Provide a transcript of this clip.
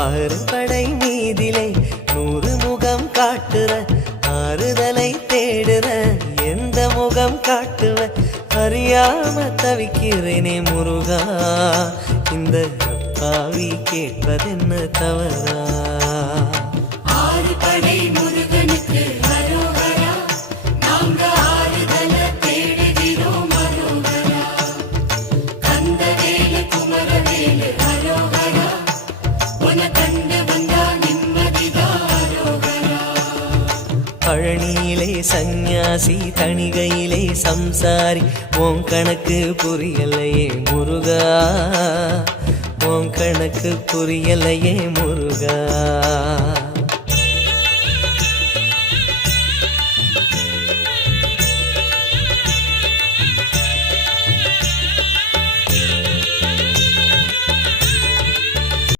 ஆறு படை மீதிலே 100 முகம் காட்டுற ஆறுதலை தேடுற எந்த முகம் காட்டுவ அறியாம தவிக்கிறேனே முருகா இந்த அப்பாவி கேட்பதென்ன தவறா ஆறு படை முருகனுக்கு அரோகரா நாங்க ஆறுதல தேடுகிறோம் அரோகரா கந்தவேலு குமரவேலு அரோகரா உன கண்டு வந்தா நிம்மதிதான் அரோகரா பழனியிலே சந்நியாசி தணிகையிலே சம்சாரி உன் கணக்கு புரியலையே முருகா உன் கணக்கு புரியலையே முருகா